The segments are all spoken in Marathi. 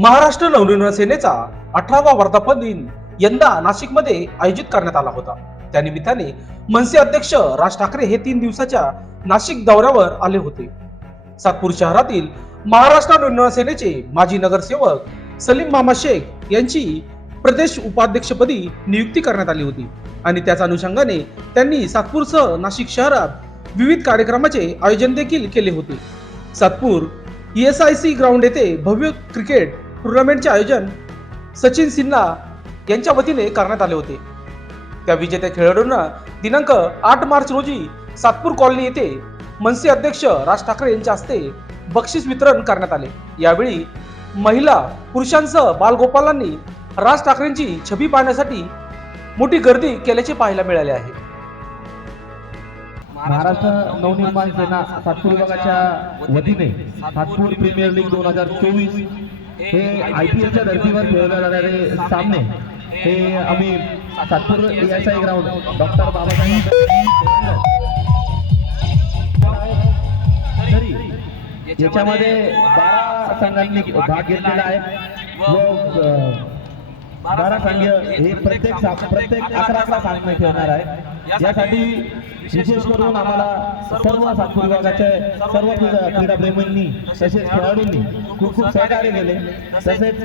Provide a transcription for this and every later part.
महाराष्ट्र नवनिर्माण सेनेचा 18वा वर्धापन दिन यंदा नाशिकमध्ये आयोजित करण्यात आला होता. त्यानिमित्ताने मनसे अध्यक्ष राज ठाकरे हे 3 दिवसाच्या नाशिक दौऱ्यावर आले होते. सातपूर शहरातील महाराष्ट्र नवनिर्माण सेनेचे माजी नगरसेवक सलीम मामा शेख यांची प्रदेश उपाध्यक्षपदी नियुक्ती करण्यात आली होती आणि त्याच अनुषंगाने त्यांनी सातपूरसह नाशिक शहरात विविध कार्यक्रमाचे आयोजन देखील केले होते. सातपूर ESIC ग्राउंड येथे भव्य क्रिकेट टुर्नामेंटचे आयोजन सचिन सिन्हा यांच्या वतीने करण्यात आले होते. त्या विजेत्या खेळाडूंना दिनांक 8 मार्च रोजी सातपूर कॉलनी येथे मनसे अध्यक्ष राज ठाकरे यांच्या हस्ते बक्षीस वितरण करण्यात आले. यावेळी महिला पुरुषांसह बालगोपालांनी राज ठाकरेंची छबी पाहण्यासाठी मोठी गर्दी केल्याचे पाहायला मिळाले आहे. महाराष्ट्र नवनिर्माण सेना सातपूर विभागाच्या वतीने सातपूर प्रीमियर लीग 2024 हे IPLच्या धर्तीवर खेळवले जाणारे सामने हे आम्ही Satpur ESI ground doctor Babasaheb याच्यामध्ये 12 संघांनी भाग घेतलेला आहे व 12 संघ हे प्रत्येक 11 सामने खेळणार आहे. यासाठी विशेष करून आम्हाला सर्व सातपूर विभागाच्या सर्व क्रीडाप्रेमींनी तसेच खेळाडूंनी खूप सहकार्य केले. तसेच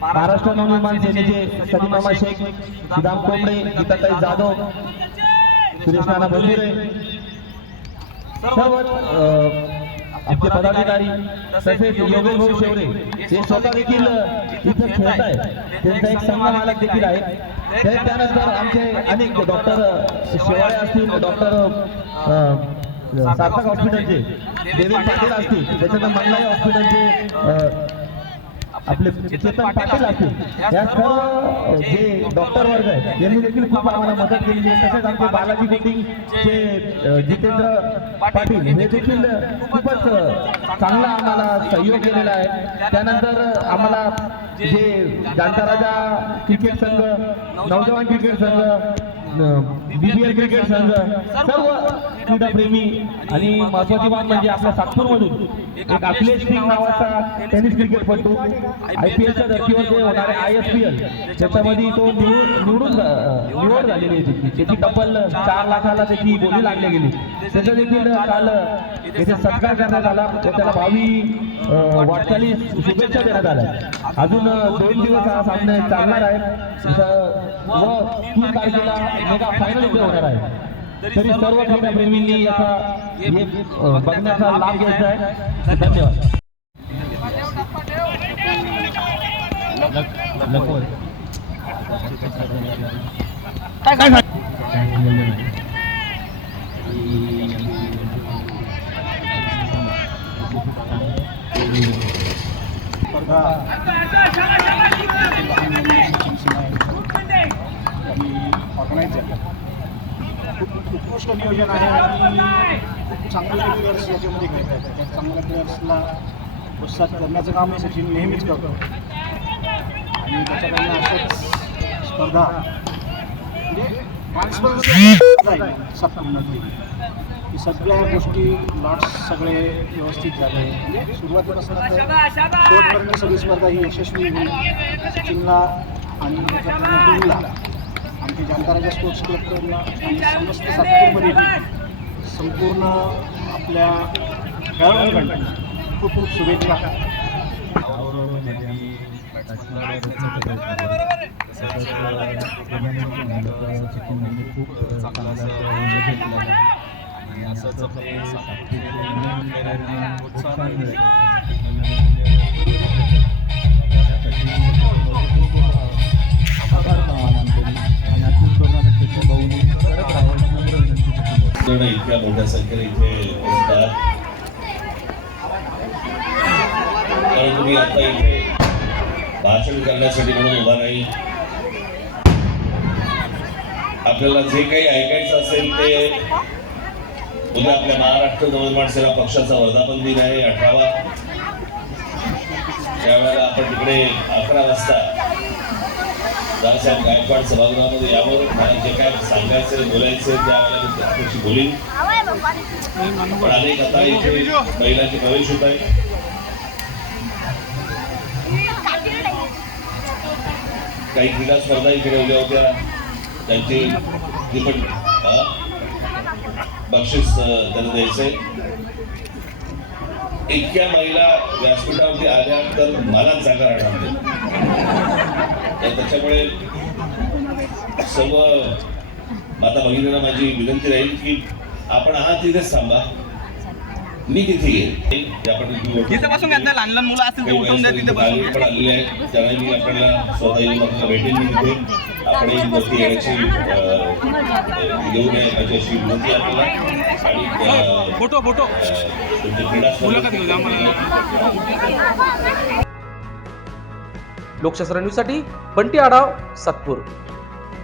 महाराष्ट्र नवनिर्माण सेनेचे सलीम मामा शेख, सुदाम कोंबडे, गीताताई जाधव, सुरेश नाना बंधुरे, सर्व आपले पदाधिकारी तसेच योगेश भाऊ शेवरे हे स्वतः देखील इथं खेळत आहेत. त्यांचा एक संघ मालक देखील आहे. त्यानंतर आमचे अनेक डॉक्टर शेवाळे असतील, डॉक्टर सार्थक हॉस्पिटलचे देवेंद्र पाटील असतील, त्याच्यानंतर मंगलाई हॉस्पिटलचे आपले चेतन पाटील असतील, या सर्व जे डॉक्टर वर्ग आहे यांनी देखील खूप आम्हाला मदत केलेली आहे. तसेच आमचे बालाजी कोटिंगचे जितेंद्र पाटील हे देखील खूपच चांगला आम्हाला सहयोग केलेला आहे. त्यानंतर आम्हाला जे जाणता राजा क्रिकेट संघ, नौजवान क्रिकेट संघ, BBL क्रिकेट संघ, सर्व क्रीडाप्रेमी आणि महत्वाची बाब म्हणजे आपल्या सातपूरमधून एक अखिलेश सिंग नावाचा टेनिस क्रिकेटपटू IPLच्या धर्तीवर जे होणारे ISPL त्याच्यामध्ये तो निवड झालेली आहे. त्याची तब्बल 4 लाखाला त्याची बोली लागली गेली. त्याचा देखील काल येथे सत्कार करण्यात आला. त्याला भावी वाटचाली शुभेच्छा देण्यात आल्या. अजून 2 दिवस हा सामना चालणार आहे व 3 तारखेला मेगा फायनल इथे होणार आहे. तरी सर्व क्रीडाप्रेमींनी याचा बघण्याचा लाभ घ्यायचा आहे. धन्यवाद. उत्कृष्ट नियोजन आहे आणि खूप चांगले प्लेयर्स याच्यामध्ये खेळत आहेत. त्या चांगल्या प्लेयर्सला प्रोत्साहित करण्याचं काम हे सचिन नेहमीच करतो आणि त्याच्याकडनं अशाच स्पर्धा म्हणजे ट्रान्सफरन्सी जाईल सातपूरमधली की सगळ्या गोष्टी लॉट्स सगळे व्यवस्थित झाले. म्हणजे सुरुवातीपासून शेवटपर्यंत सगळी स्पर्धा ही यशस्वी होईल. सचिनला आणि त्याच्या टीमला आमच्या जाणता राजा स्पोर्ट्स क्लबकडनं आणि समस्त सातपूरमधील संपूर्ण आपल्या खेळाडूंकडनं खूप खूप शुभेच्छा. इतक्या मोठ्या संख्येने इथे असतात कारण तुम्ही आता इथे भाषण करण्यासाठी म्हणून उभा नाही. आपल्याला जे काही ऐकायचं असेल ते उद्या आपल्या महाराष्ट्र नवनिर्माण सेना पक्षाचा वर्धापन दिन आहे 18वा. त्यावेळेला आपण तिकडे 11 वाजता दादासाहेब गायकवाड सभागृहामध्ये यावर मला जे काय सांगायचं बोलायचं त्यावेळेला मी त्याच्याशी बोलीन. पण अनेक आता इथे महिलांचे प्रवेश होत आहे. काही क्रीडा स्पर्धाही फिरवल्या होत्या. त्यांची ती पण बक्षीस त्यांना द्यायचंय. इतक्या महिला व्यासपीठावरती आल्या तर मला जागा राहणार नाही. तर त्याच्यामुळे सर्व माता भगिनींना माझी विनंती राहील की आपण आहात तिथेच थांबा, मी तिथे येईल. तिथे बसून घ्या, लहान लहान मुलं असतील ते उठून द्या, तिथे बसून पण आलेले आहेत, त्यांना मी आपल्याला स्वतः येऊन आपल्याला भेटेल. मी तिथे आपण एक वरती येण्याची घेऊन यायची अशी विनंती आपल्याला. आणि फोटो तुमच्या क्रीडा स्पर्धा लोकशास्त्र न्यूजसाठी बंटी आढाव, सातपूर.